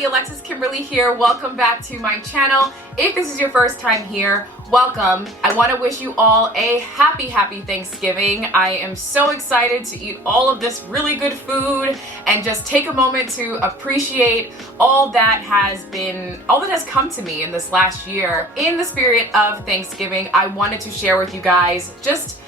everybody, Alexis Kimberly here. Welcome back to my channel. If this is your first time here, welcome. I want to wish you all a happy Thanksgiving. I am so excited to eat all of this really good food and just take a moment to appreciate all that has come to me in this last year. In the spirit of Thanksgiving, I wanted to share with you guys just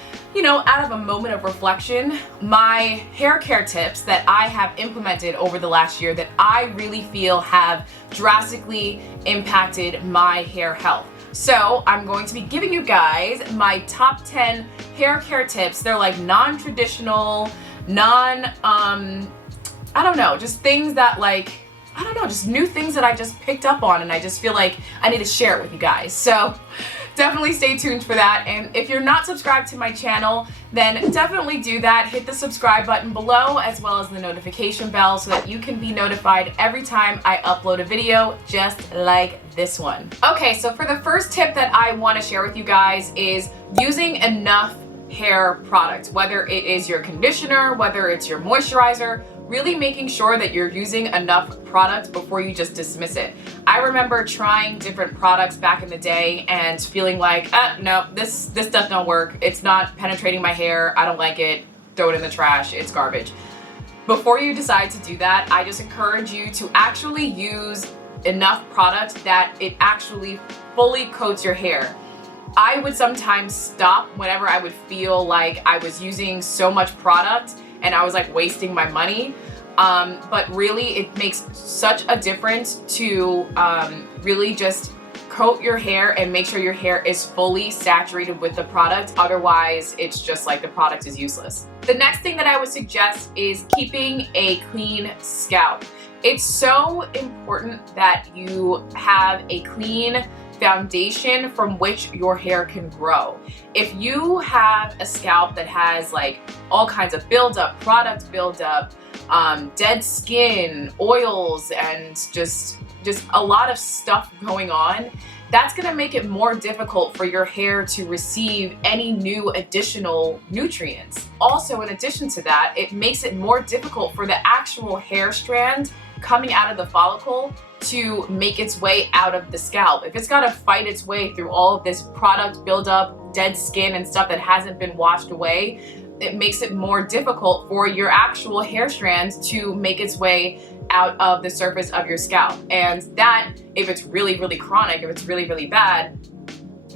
out of a moment of reflection, my hair care tips that I have implemented over the last year that I really feel have drastically impacted my hair health. So I'm going to be giving you guys my top 10 hair care tips. They're like non-traditional, just things that just new things that I just picked up on, and I just feel like I need to share it with you guys. So definitely stay tuned for that. And if you're not subscribed to my channel, then definitely do that. Hit the subscribe button below as well as the notification bell so that you can be notified every time I upload a video just like this one. Okay, so for the first tip that I want to share with you guys is using enough hair products, whether it is your conditioner, whether it's your moisturizer, really making sure that you're using enough product before you just dismiss it. I remember trying different products back in the day and feeling like, no, this stuff don't work. It's not penetrating my hair. I don't like it. Throw it in the trash. It's garbage. Before you decide to do that, I just encourage you to actually use enough product that it actually fully coats your hair. I would sometimes stop whenever I would feel like I was using so much product and I was like wasting my money. But really it makes such a difference to really just coat your hair and make sure your hair is fully saturated with the product. Otherwise, it's just like the product is useless. The next thing that I would suggest is keeping a clean scalp. It's so important that you have a clean foundation from which your hair can grow. If you have a scalp that has like all kinds of buildup, product buildup, dead skin, oils, and just a lot of stuff going on, that's gonna make it more difficult for your hair to receive any new additional nutrients. Also, in addition to that, it makes it more difficult for the actual hair strand coming out of the follicle to make its way out of the scalp. If it's got to fight its way through all of this product buildup, dead skin, and stuff that hasn't been washed away, it makes it more difficult for your actual hair strands to make its way out of the surface of your scalp. And that, if it's really chronic, if it's really bad,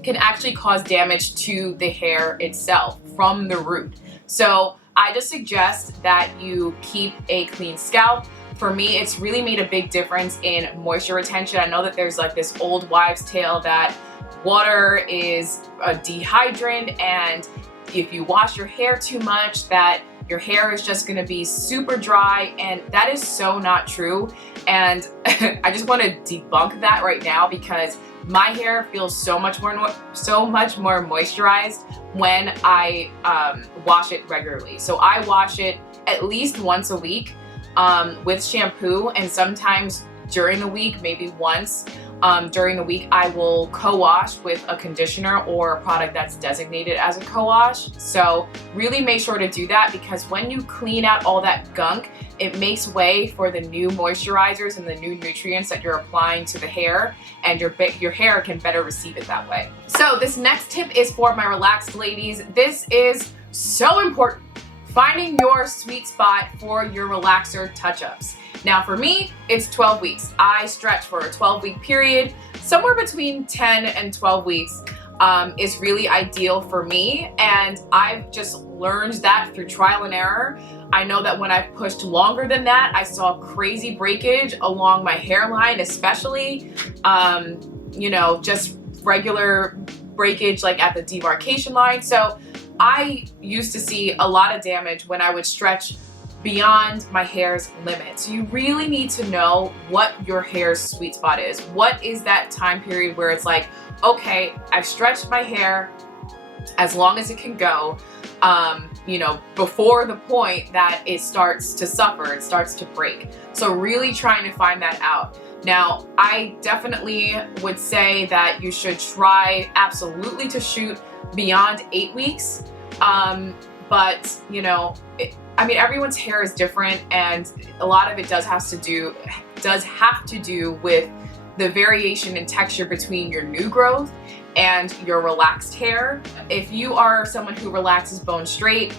can actually cause damage to the hair itself from the root. So I just suggest that you keep a clean scalp. For me, it's really made a big difference in moisture retention. I know that there's like this old wives' tale that water is a dehydrant, and if you wash your hair too much, that your hair is just gonna be super dry, and that is so not true. And I just want to debunk that right now, because my hair feels so much more moisturized when I wash it regularly. So I wash it at least once a week with shampoo, and sometimes during the week, maybe once during the week, I will co-wash with a conditioner or a product that's designated as a co-wash. So really make sure to do that, because when you clean out all that gunk, it makes way for the new moisturizers and the new nutrients that you're applying to the hair, and your hair can better receive it that way. So this next tip is for my relaxed ladies. This is so important. Finding your sweet spot for your relaxer touch-ups. Now for me, it's 12 weeks. I stretch for a 12-week period. Somewhere between 10 and 12 weeks is really ideal for me, and I've just learned that through trial and error. I know that when I've pushed longer than that, I saw crazy breakage along my hairline, especially, just regular breakage like at the demarcation line. So I used to see a lot of damage when I would stretch beyond my hair's limit. So you really need to know what your hair's sweet spot is. What is that time period where it's like, okay, I've stretched my hair as long as it can go, before the point that it starts to suffer, it starts to break. So really trying to find that out. Now, I definitely would say that you should try absolutely to shoot beyond 8 weeks. but you know, I mean, everyone's hair is different, and a lot of it does have to do with the variation in texture between your new growth and your relaxed hair. If you are someone who relaxes bone straight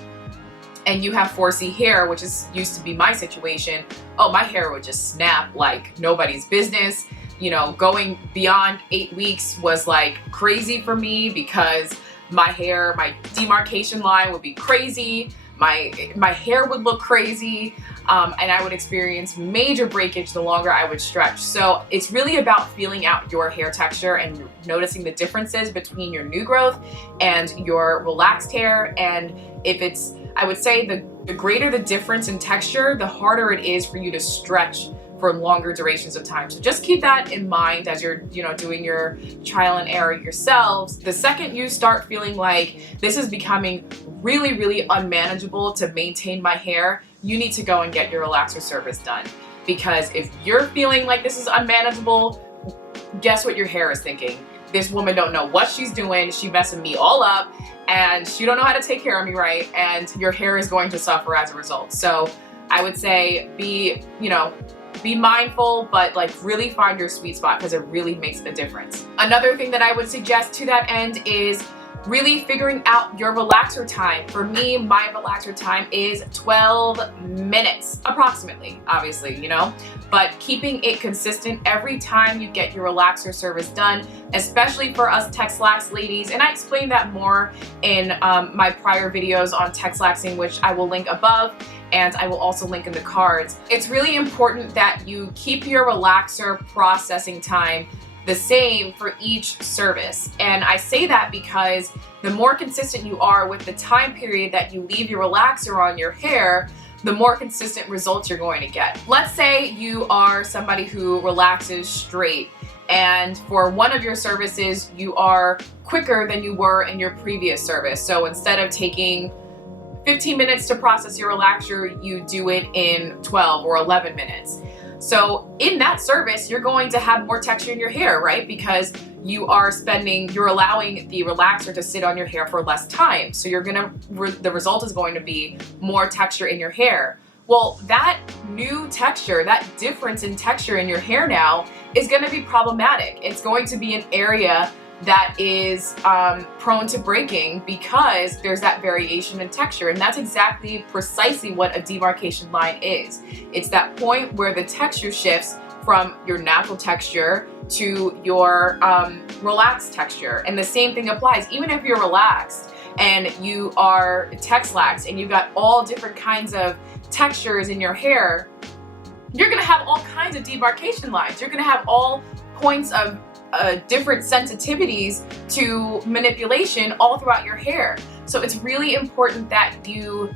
and you have 4C hair, which used to be my situation, oh, my hair would just snap like nobody's business. You know, going beyond 8 weeks was like crazy for me because my hair, my demarcation line would be crazy. My hair would look crazy, and I would experience major breakage the longer I would stretch. So it's really about feeling out your hair texture and noticing the differences between your new growth and your relaxed hair. And if it's, I would say the greater the difference in texture, the harder it is for you to stretch for longer durations of time. So just keep that in mind as you're, you know, doing your trial and error yourselves. The second you start feeling like this is becoming really, really unmanageable to maintain my hair, you need to go and get your relaxer service done. Because if you're feeling like this is unmanageable, guess what your hair is thinking? This woman don't know what she's doing. She messing me all up, and she don't know how to take care of me right, and your hair is going to suffer as a result. So I would say be mindful, but like really find your sweet spot, because it really makes a difference. Another thing that I would suggest to that end is really figuring out your relaxer time. For me, my relaxer time is 12 minutes, approximately, obviously, you know, but keeping it consistent every time you get your relaxer service done, especially for us Texlax ladies. And I explained that more in my prior videos on Texlaxing, which I will link above, and I will also link in the cards. It's really important that you keep your relaxer processing time the same for each service. And I say that because the more consistent you are with the time period that you leave your relaxer on your hair, the more consistent results you're going to get. Let's say you are somebody who relaxes straight, and for one of your services, you are quicker than you were in your previous service. So instead of taking 15 minutes to process your relaxer, you do it in 12 or 11 minutes. So in that service, you're going to have more texture in your hair, right? Because you're allowing the relaxer to sit on your hair for less time. So the result is going to be more texture in your hair. Well, that new texture, that difference in texture in your hair now is going to be problematic. It's going to be an area that is prone to breaking because there's that variation in texture. And that's precisely what a demarcation line is. It's that point where the texture shifts from your natural texture to your relaxed texture. And the same thing applies, even if you're relaxed and you are Texlaxed and you've got all different kinds of textures in your hair, you're gonna have all kinds of demarcation lines. You're gonna have all points of different sensitivities to manipulation all throughout your hair. So it's really important that you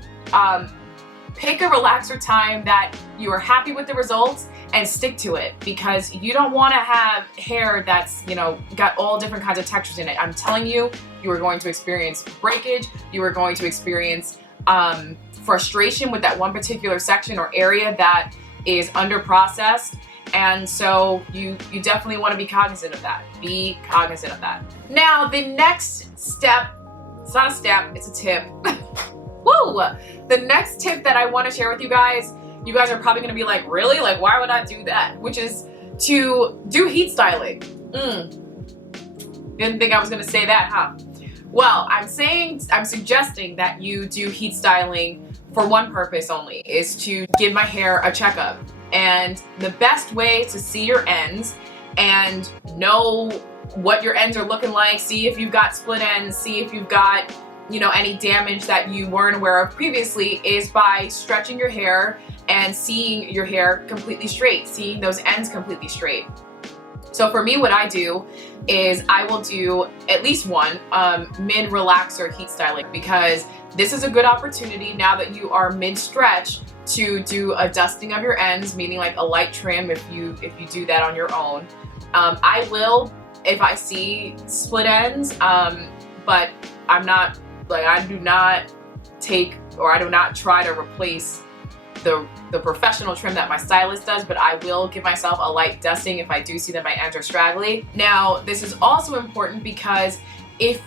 pick a relaxer time that you are happy with the results and stick to it, because you don't want to have hair that's, you know, got all different kinds of textures in it. I'm telling you, you are going to experience breakage. You are going to experience frustration with that one particular section or area that is under processed. And so you definitely want to be cognizant of that. Be cognizant of that. Now, the next step, it's not a step, it's a tip. Woo! The next tip that I want to share with you guys are probably going to be like, really? Like, why would I do that? Which is to do heat styling. Didn't think I was going to say that, huh? Well, I'm suggesting that you do heat styling for one purpose only, is to give my hair a checkup. And the best way to see your ends and know what your ends are looking like, see if you've got split ends, see if you've got, you know, any damage that you weren't aware of previously, is by stretching your hair and seeing your hair completely straight, seeing those ends completely straight. So for me, what I do is I will do at least one mid-relaxer heat styling, because this is a good opportunity now that you are mid-stretch to do a dusting of your ends, meaning like a light trim if you do that on your own. I will if I see split ends, but I do not try to replace the professional trim that my stylist does, but I will give myself a light dusting if I do see that my ends are straggly. Now, this is also important because if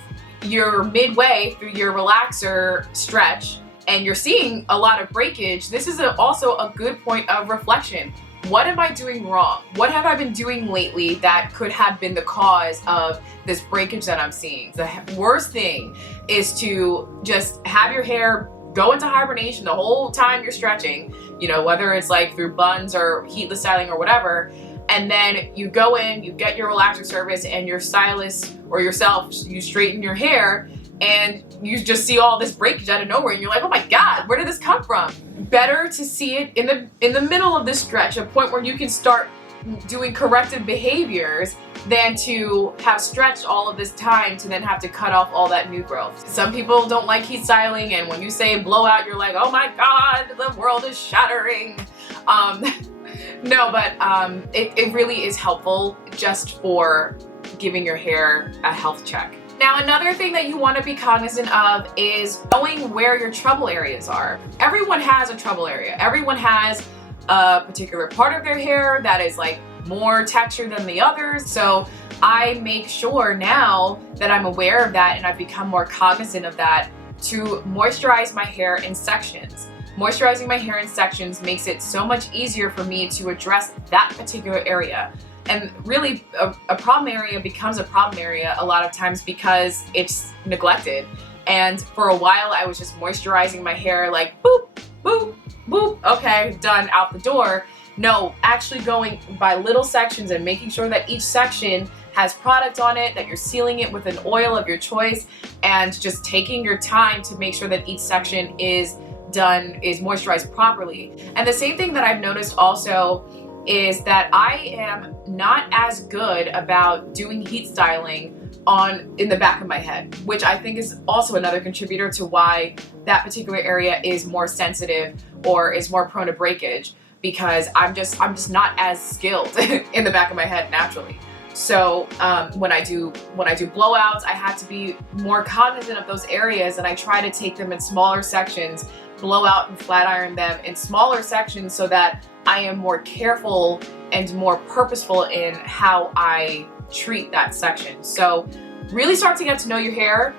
you're midway through your relaxer stretch and you're seeing a lot of breakage, this is also a good point of reflection. What am I doing wrong? What have I been doing lately that could have been the cause of this breakage that I'm seeing? The worst thing is to just have your hair go into hibernation the whole time you're stretching, you know, whether it's like through buns or heatless styling or whatever, and then you go in, you get your relaxer service, and your stylist or yourself, you straighten your hair, and you just see all this breakage out of nowhere, and you're like, oh my God, where did this come from? Better to see it in the middle of this stretch, a point where you can start doing corrective behaviors, than to have stretched all of this time to then have to cut off all that new growth. Some people don't like heat styling, and when you say blowout, you're like, oh my God, the world is shattering. No, but it really is helpful just for giving your hair a health check. Now, another thing that you want to be cognizant of is knowing where your trouble areas are. Everyone has a trouble area. Everyone has a particular part of their hair that is like more texture than the others. So I make sure now that I'm aware of that and I've become more cognizant of that to moisturize my hair in sections. Moisturizing my hair in sections makes it so much easier for me to address that particular area. And really, a problem area becomes a problem area a lot of times because it's neglected. And for a while, I was just moisturizing my hair like boop, boop, boop, okay, done, out the door. No, actually going by little sections and making sure that each section has product on it, that you're sealing it with an oil of your choice, and just taking your time to make sure that each section is moisturized properly. And the same thing that I've noticed also is that I am not as good about doing heat styling in the back of my head, which I think is also another contributor to why that particular area is more sensitive or is more prone to breakage, because I'm just not as skilled in the back of my head naturally. So when I do blowouts, I have to be more cognizant of those areas, and I try to take them in smaller sections, blow out and flat iron them in smaller sections so that I am more careful and more purposeful in how I treat that section. So really start to get to know your hair.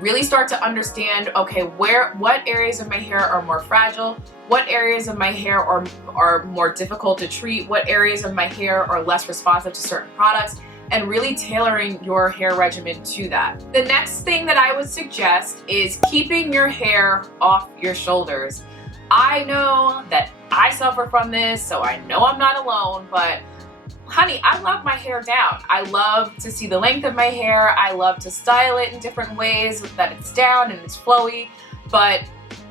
Really start to understand, okay, what areas of my hair are more fragile, what areas of my hair are more difficult to treat, what areas of my hair are less responsive to certain products, and really tailoring your hair regimen to that. The next thing that I would suggest is keeping your hair off your shoulders. I know that I suffer from this, so I know I'm not alone, but honey, I love my hair down. I love to see the length of my hair. I love to style it in different ways that it's down and it's flowy, but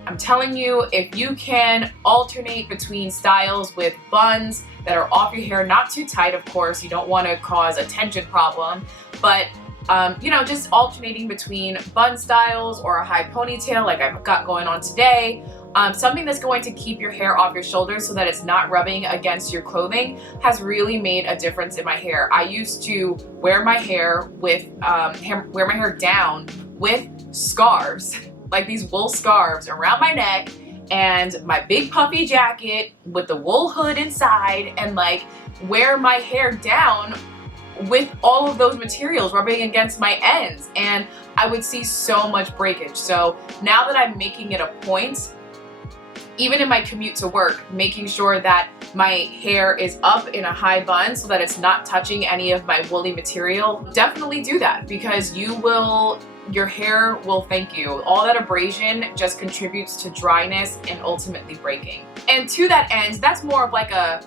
I'm telling you, if you can alternate between styles with buns that are off your hair, not too tight, of course, you don't want to cause a tension problem, but you know, just alternating between bun styles or a high ponytail like I've got going on today, something that's going to keep your hair off your shoulders so that it's not rubbing against your clothing has really made a difference in my hair. I used to wear my hair down with scarves, like these wool scarves around my neck, and my big puffy jacket with the wool hood inside, and like wear my hair down with all of those materials rubbing against my ends, and I would see so much breakage. So now that I'm making it a point, even in my commute to work, making sure that my hair is up in a high bun so that it's not touching any of my woolly material, definitely do that, because your hair will thank you. All that abrasion just contributes to dryness and ultimately breaking. And to that end, that's more of like a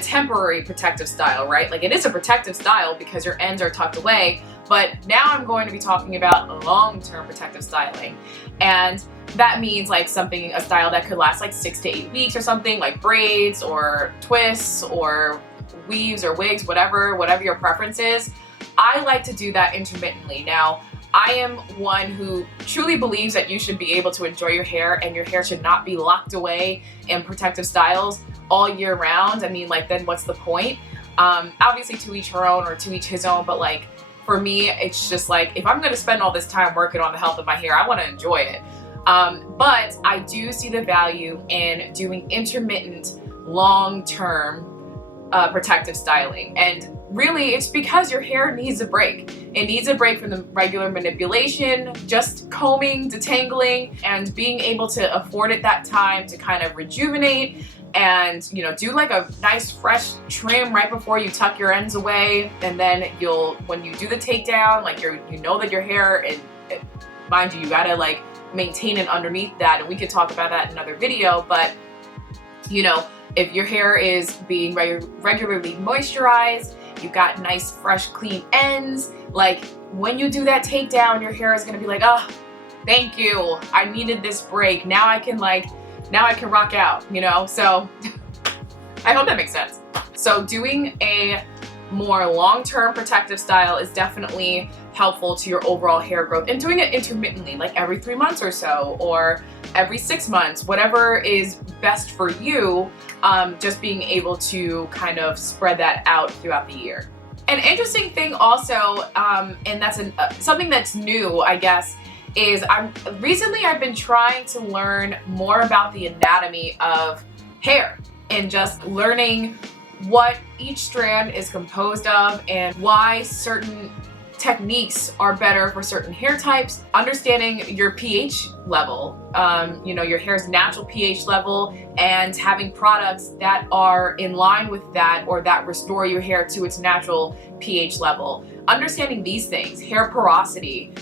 temporary protective style, right? Like, it is a protective style because your ends are tucked away, but now I'm going to be talking about long-term protective styling. And that means like a style that could last like 6 to 8 weeks or something, like braids or twists or weaves or wigs, whatever your preference is. I like to do that intermittently. Now, I am one who truly believes that you should be able to enjoy your hair, and your hair should not be locked away in protective styles all year round. I mean, like, then what's the point? Obviously to each her own or to each his own, but like for me, it's just like, if I'm gonna spend all this time working on the health of my hair, I wanna enjoy it. But I do see the value in doing intermittent, long-term protective styling. And really it's because your hair needs a break. It needs a break from the regular manipulation, just combing, detangling, and being able to afford it that time to kind of rejuvenate and, you know, do like a nice fresh trim right before you tuck your ends away. And then when you do the takedown, like you know that your hair, and mind you gotta like maintain it underneath that, and we could talk about that in another video, but you know, if your hair is being regularly moisturized, you've got nice, fresh, clean ends, like when you do that takedown, your hair is gonna be like, oh, thank you, I needed this break. Now I can rock out, you know? So I hope that makes sense. So doing a more long-term protective style is definitely helpful to your overall hair growth, and doing it intermittently, like every 3 months or so, or every 6 months, whatever is best for you, just being able to kind of spread that out throughout the year. An interesting thing also, and that's something that's new, I guess, is recently I've been trying to learn more about the anatomy of hair and just learning what each strand is composed of and why certain techniques are better for certain hair types, understanding your pH level, you know, your hair's natural pH level, and having products that are in line with that or that restore your hair to its natural pH level. Understanding these things, hair porosity,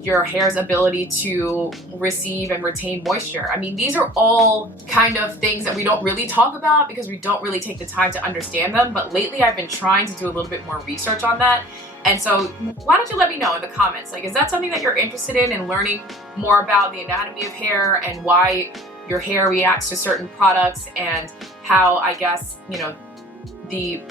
your hair's ability to receive and retain moisture. I mean, these are all kind of things that we don't really talk about because we don't really take the time to understand them, but lately I've been trying to do a little bit more research on that. And so why don't you let me know in the comments, like, is that something that you're interested in learning more about the anatomy of hair and why your hair reacts to certain products, and how, I guess, you know, the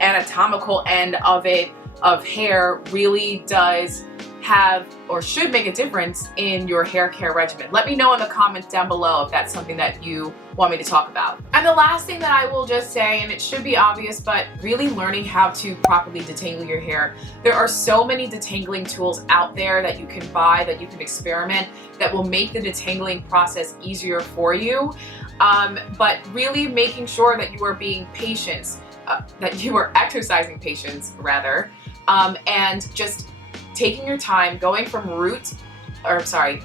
anatomical end of hair really does have or should make a difference in your hair care regimen. Let me know in the comments down below if that's something that you want me to talk about. And the last thing that I will just say, and it should be obvious, but really learning how to properly detangle your hair. There are so many detangling tools out there that you can buy, that you can experiment, that will make the detangling process easier for you. But really making sure that you are being patient, that you are exercising patience rather, and just taking your time, going from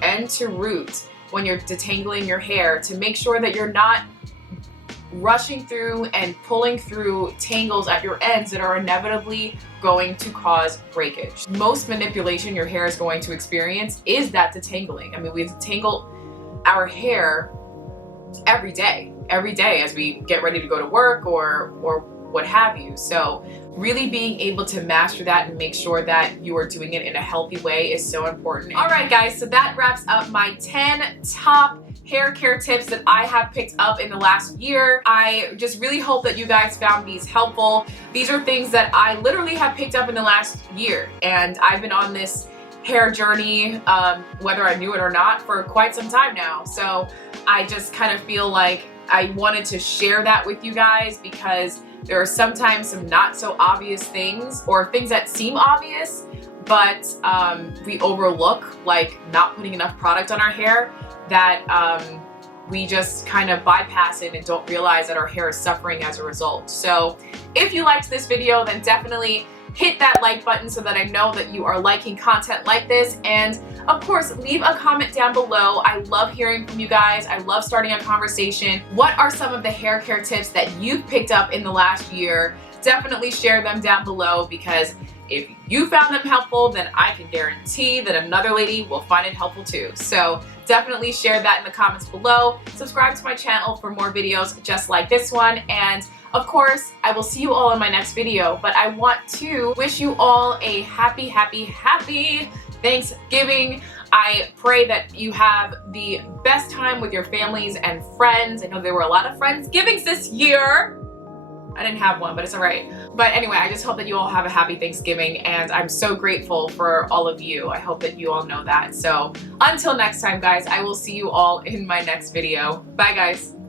end to root when you're detangling your hair, to make sure that you're not rushing through and pulling through tangles at your ends that are inevitably going to cause breakage. Most manipulation your hair is going to experience is that detangling. I mean, we detangle our hair every day as we get ready to go to work or what have you. So really being able to master that and make sure that you are doing it in a healthy way is so important. All right, guys, so that wraps up my 10 top hair care tips that I have picked up in the last year. I just really hope that you guys found these helpful. These are things that I literally have picked up in the last year, and I've been on this hair journey, whether I knew it or not, for quite some time now. So I just kind of feel like I wanted to share that with you guys, because there are sometimes some not so obvious things, or things that seem obvious, but we overlook, like not putting enough product on our hair, that we just kind of bypass it and don't realize that our hair is suffering as a result. So if you liked this video, then definitely hit that like button so that I know that you are liking content like this. And of course, leave a comment down below. I love hearing from you guys. I love starting a conversation. What are some of the hair care tips that you've picked up in the last year? Definitely share them down below, because if you found them helpful, then I can guarantee that another lady will find it helpful too. So definitely share that in the comments below. Subscribe to my channel for more videos just like this one. And of course, I will see you all in my next video, but I want to wish you all a happy Thanksgiving. I pray that you have the best time with your families and friends. I know there were a lot of Friendsgivings this year. I didn't have one, but it's all right. But anyway, I just hope that you all have a happy Thanksgiving, and I'm so grateful for all of you. I hope that you all know that. So until next time, guys, I will see you all in my next video. Bye, guys.